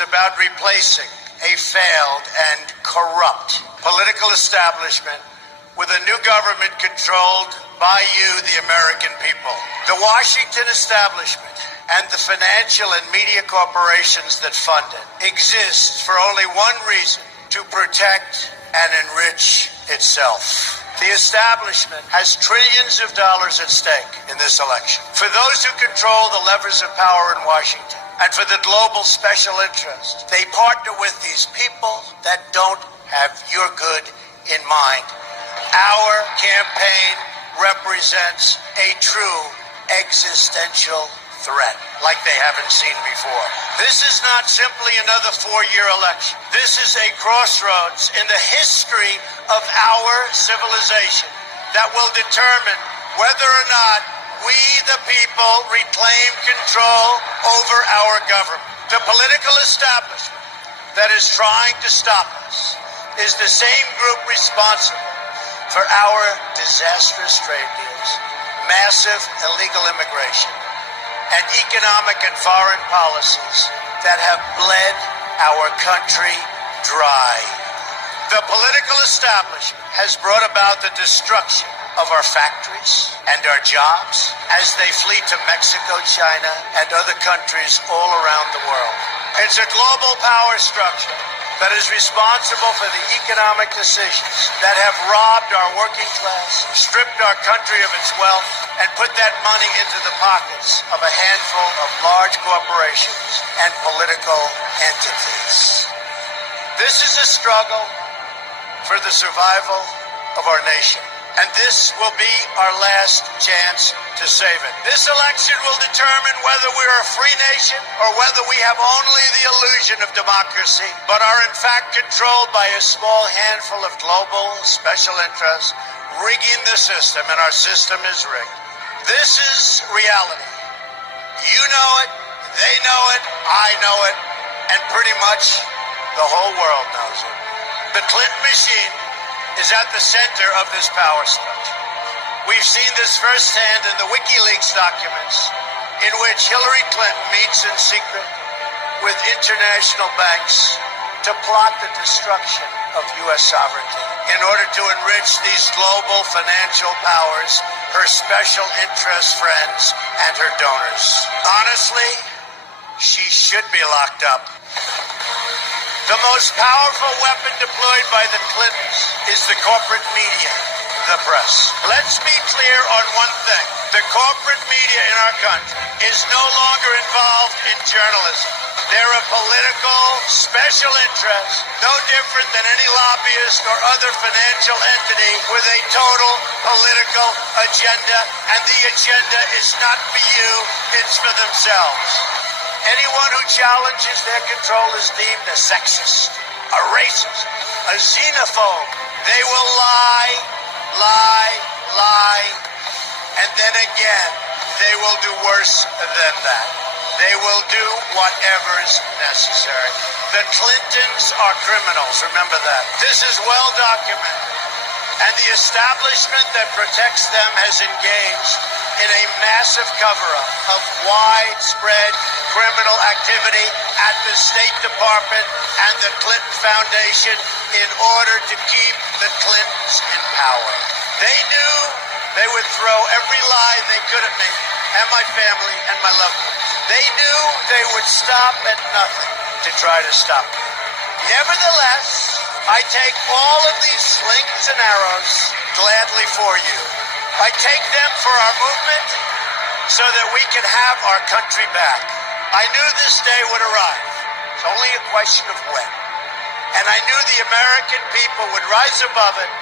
is about replacing a failed and corrupt political establishment with a new government controlled by you, the American people. The Washington establishment and the financial and media corporations that fund it exist for only one reason: to protect and enrich itself. The establishment has trillions of dollars at stake in this election. For those who control the levers of power in Washington, and for the global special interest, they partner with these people that don't have your good in mind. Our campaign represents a true existential threat like they haven't seen before. This is not simply another four-year election. This is a crossroads in the history of our civilization that will determine whether or not we, the people, reclaim control over our government. The political establishment that is trying to stop us is the same group responsible for our disastrous trade deals, massive illegal immigration, and economic and foreign policies that have bled our country dry. The political establishment has brought about the destruction of our factories and our jobs as they flee to Mexico, China, and other countries all around the world. It's a global power structure that is responsible for the economic decisions that have robbed our working class, stripped our country of its wealth, and put that money into the pockets of a handful of large corporations and political entities. This is a struggle for the survival of our nation, and this will be our last chance to save it. This election will determine whether we're a free nation or whether we have only the illusion of democracy, but are in fact controlled by a small handful of global special interests rigging the system, and our system is rigged. This is reality. You know it, they know it, I know it, and pretty much the whole world knows it. The Clinton machine is at the center of this power structure. We've seen this firsthand in the WikiLeaks documents, in which Hillary Clinton meets in secret with international banks to plot the destruction of U.S. sovereignty in order to enrich these global financial powers, her special interest friends, and her donors. Honestly, she should be locked up. The most powerful weapon deployed by the Clintons is the corporate media, the press. Let's be clear on one thing. The corporate media in our country is no longer involved in journalism. They're a political special interest, no different than any lobbyist or other financial entity with a total political agenda, and the agenda is not for you, it's for themselves. Anyone who challenges their control is deemed a sexist, a racist, a xenophobe. They will lie, and then again, they will do worse than that. They will do whatever is necessary. The Clintons are criminals, remember that. This is well documented, and the establishment that protects them has engaged in a massive cover-up of widespread criminal activity at the State Department and the Clinton Foundation in order to keep the Clintons in power. They knew they would throw every lie they could at me and my family and my loved ones. They knew they would stop at nothing to try to stop me. Nevertheless, I take all of these slings and arrows gladly for you. I take them for our movement so that we can have our country back. I knew this day would arrive. It's only a question of when. And I knew the American people would rise above it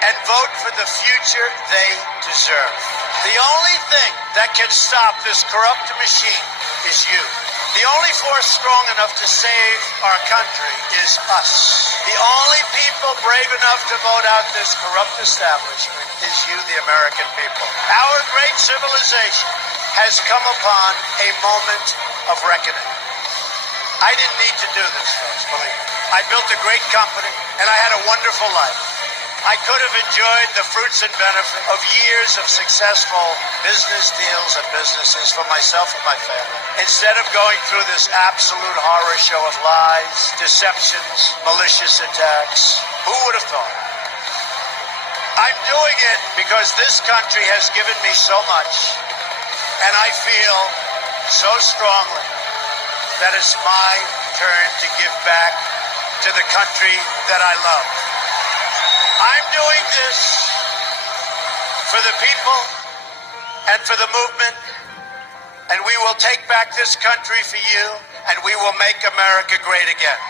and vote for the future they deserve. The only thing that can stop this corrupt machine is you. The only force strong enough to save our country is us. The only people brave enough to vote out this corrupt establishment is you, the American people. Our great civilization has come upon a moment of reckoning. I didn't need to do this, folks, believe me. I built a great company, and I had a wonderful life. I could have enjoyed the fruits and benefit of years of successful business deals and businesses for myself and my family. Instead of going through this absolute horror show of lies, deceptions, malicious attacks, who would have thought? I'm doing it because this country has given me so much, and I feel so strongly that it's my turn to give back to the country that I love. I'm doing this for the people and for the movement, and we will take back this country for you, and we will make America great again.